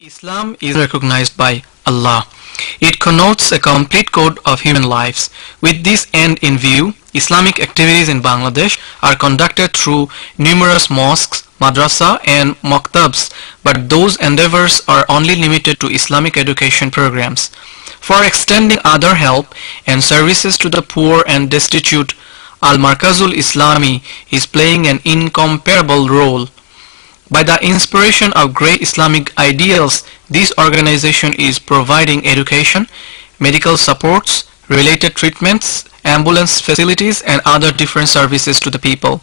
Islam is recognized by Allah. It connotes a complete code of human lives. With this end in view, Islamic activities in Bangladesh are conducted through numerous mosques, madrasa and maktabs, but those endeavors are only limited to Islamic education programs. For extending other help and services to the poor and destitute, Al-Markazul Islami is playing an incomparable role. By the inspiration of great Islamic ideals, this organization is providing education, medical supports, related treatments, ambulance facilities and other different services to the people.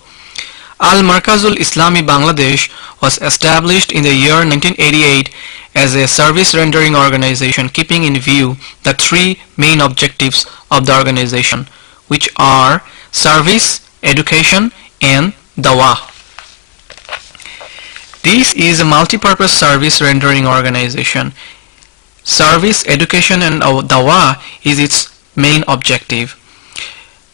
Al-Markazul Islami Bangladesh was established in the year 1988 as a service rendering organization keeping in view the three main objectives of the organization, which are service, education and dawah. This is a multi-purpose service rendering organization. Service, education and dawah is its main objective.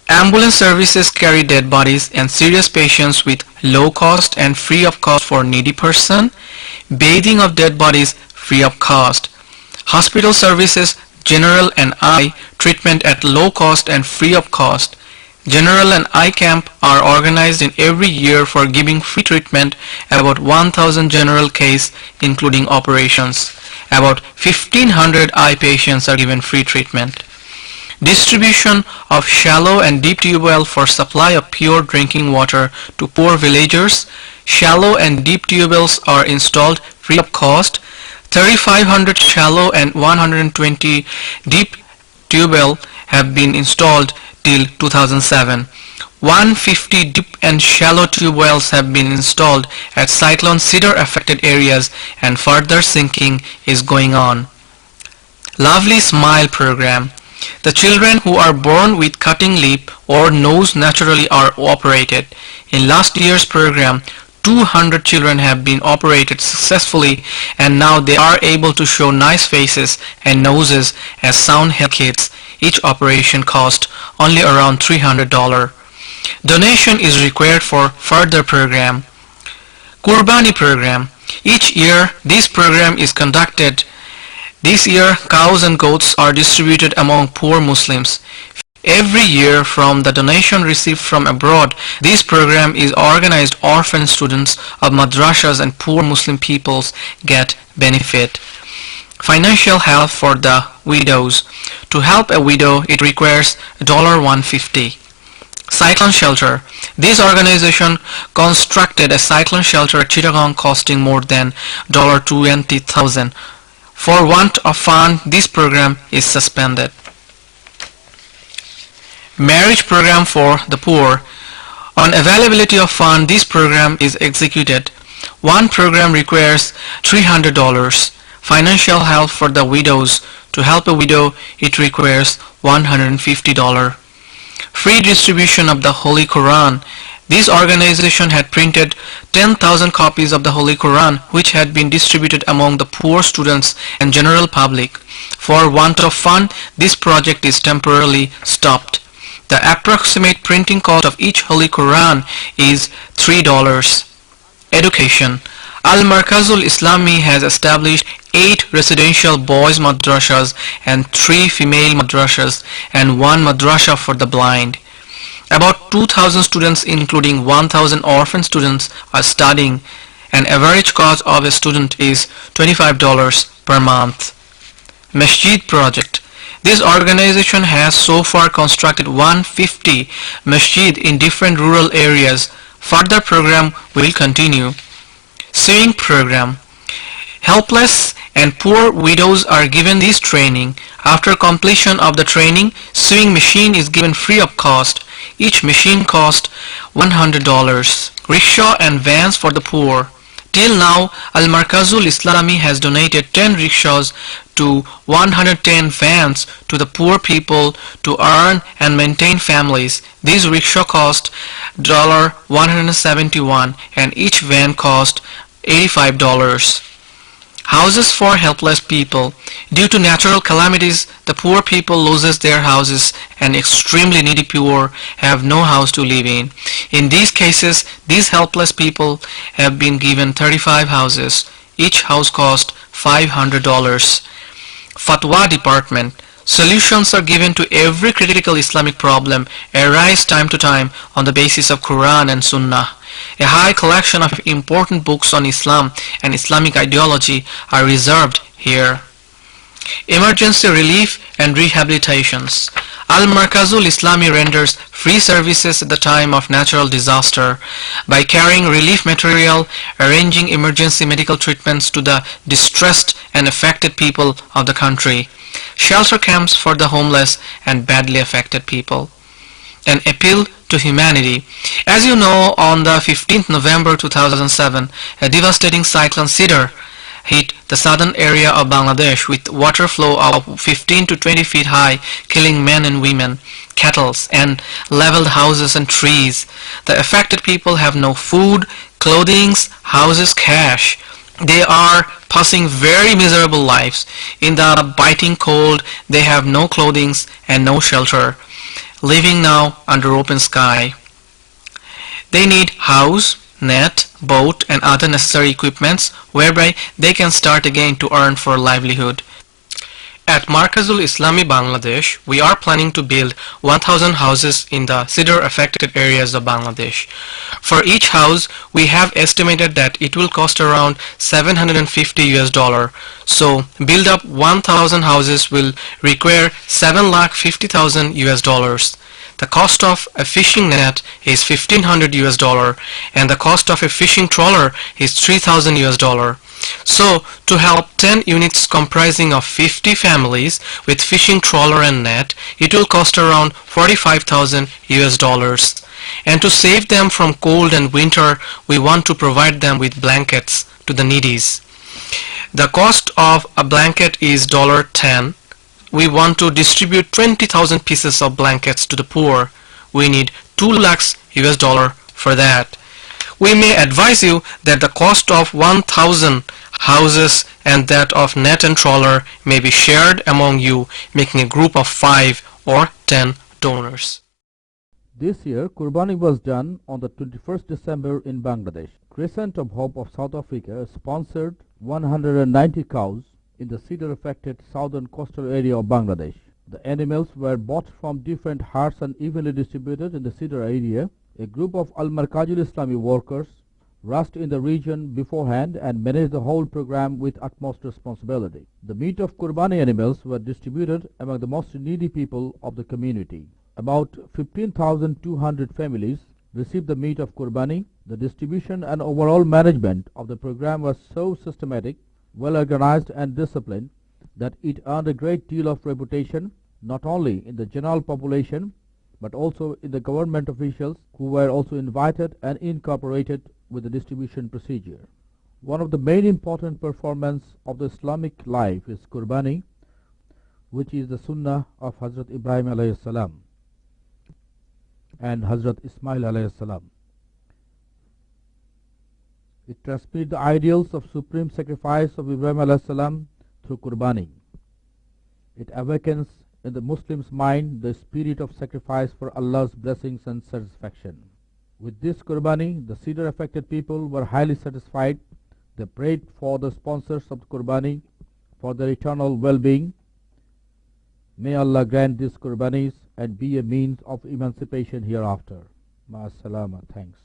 Ambulance services carry dead bodies and serious patients with low cost and free of cost for needy person. Bathing of dead bodies free of cost. Hospital services, general and eye treatment at low cost and free of cost. General and eye camp are organized in every year for giving free treatment about 1,000 general case including operations. About 1,500 eye patients are given free treatment. Distribution of shallow and deep tube well for supply of pure drinking water to poor villagers. Shallow and deep tube wells are installed free of cost. 3,500 shallow and 120 deep tube well have been installed till 2007. 150 deep and shallow tube wells have been installed at cyclone Cedar affected areas and further sinking is going on. Lovely Smile program. The children who are born with cutting lip or nose naturally are operated. In last year's program, 200 children have been operated successfully and now they are able to show nice faces and noses as sound health kids. Each operation cost only around $300. Donation is required for further program. Qurbani program. Each year this program is conducted. This year cows and goats are distributed among poor Muslims. Every year from the donation received from abroad, this program is organized. Orphan students of madrasas and poor Muslim peoples get benefit. Financial help for the widows. To help a widow, it requires $150. Cyclone shelter. This organization constructed a cyclone shelter at Chittagong costing more than $20,000. For want of fund, this program is suspended. Marriage program for the poor. On availability of fund, this program is executed. One program requires $300. Financial help for the widows. To help a widow, it requires $150. Free distribution of the Holy Quran. This organization had printed 10,000 copies of the Holy Quran which had been distributed among the poor students and general public. For want of fund, this project is temporarily stopped. The approximate printing cost of each Holy Quran is $3. Education. Al-Markazul Islami has established 8 residential boys madrasas and 3 female madrasas and 1 madrasa for the blind. About 2,000 students including 1,000 orphan students are studying. An average cost of a student is $25 per month. Masjid project. This organization has so far constructed 150 masjid in different rural areas. Further program will continue. Sewing program. Helpless and poor widows are given this training. After completion of the training, sewing machine is given free of cost. Each machine costs $100. Rickshaw and vans for the poor. Till now, Al-Markazul Islami has donated 10 rickshaws to 110 vans to the poor people to earn and maintain families. These rickshaw cost $171 and each van cost $85. Houses for helpless people. Due to natural calamities, the poor people loses their houses and extremely needy poor have no house to live in. In these cases, these helpless people have been given 35 houses. Each house cost $500. Fatwa Department. Solutions are given to every critical Islamic problem arise time to time on the basis of Quran and Sunnah. A high collection of important books on Islam and Islamic ideology are reserved here. Emergency relief and rehabilitations. Al-Markazul Islami renders free services at the time of natural disaster by carrying relief material, arranging emergency medical treatments to the distressed and affected people of the country, shelter camps for the homeless and badly affected people. An appeal to humanity. As you know, on the 15th November 2007, a devastating cyclone Sidr hit the southern area of Bangladesh with water flow of 15 to 20 feet high, killing men and women, cattle, and leveled houses and trees. The affected people have no food, clothing, houses, cash. They are passing very miserable lives. In the biting cold, they have no clothing and no shelter, living now under open sky. They need house, net, boat and other necessary equipments whereby they can start again to earn for livelihood. At Markazul Islami Bangladesh, we are planning to build 1,000 houses in the Sidr affected areas of Bangladesh. For each house, we have estimated that it will cost around $750. So, build up 1,000 houses will require $750,000. The cost of a fishing net is $1,500 and the cost of a fishing trawler is $3,000. So, to help 10 units comprising of 50 families with fishing trawler and net, it will cost around $45,000. And to save them from cold and winter, we want to provide them with blankets to the needies. The cost of a blanket is $10. We want to distribute 20,000 pieces of blankets to the poor. We need $2 lakhs for that. We may advise you that the cost of 1,000 houses and that of net and trawler may be shared among you, making a group of 5 or 10 donors. This year, Qurbani was done on the 21st December in Bangladesh. Crescent of Hope of South Africa sponsored 190 cows in the Sidr-affected southern coastal area of Bangladesh. The animals were bought from different herds and evenly distributed in the Sidr area. A group of Al-Markazul Islami workers rushed in the region beforehand and managed the whole program with utmost responsibility. The meat of Qurbani animals were distributed among the most needy people of the community. About 15,200 families received the meat of Qurbani. The distribution and overall management of the program was so systematic, well organized and disciplined that it earned a great deal of reputation not only in the general population but also in the government officials who were also invited and incorporated with the distribution procedure. One of the main important performance of the Islamic life is Qurbani, which is the Sunnah of Hazrat Ibrahim alayhi salam and Hazrat Ismail alayhi salam. It transmits the ideals of supreme sacrifice of Ibrahim alayhi salam through Qurbani. It awakens in the Muslim's mind the spirit of sacrifice for Allah's blessings and satisfaction. With this Qurbani, the Sidr affected people were highly satisfied. They prayed for the sponsors of the Qurbani for their eternal well-being. May Allah grant these Qurbanis and be a means of emancipation hereafter. Ma salama. Thanks.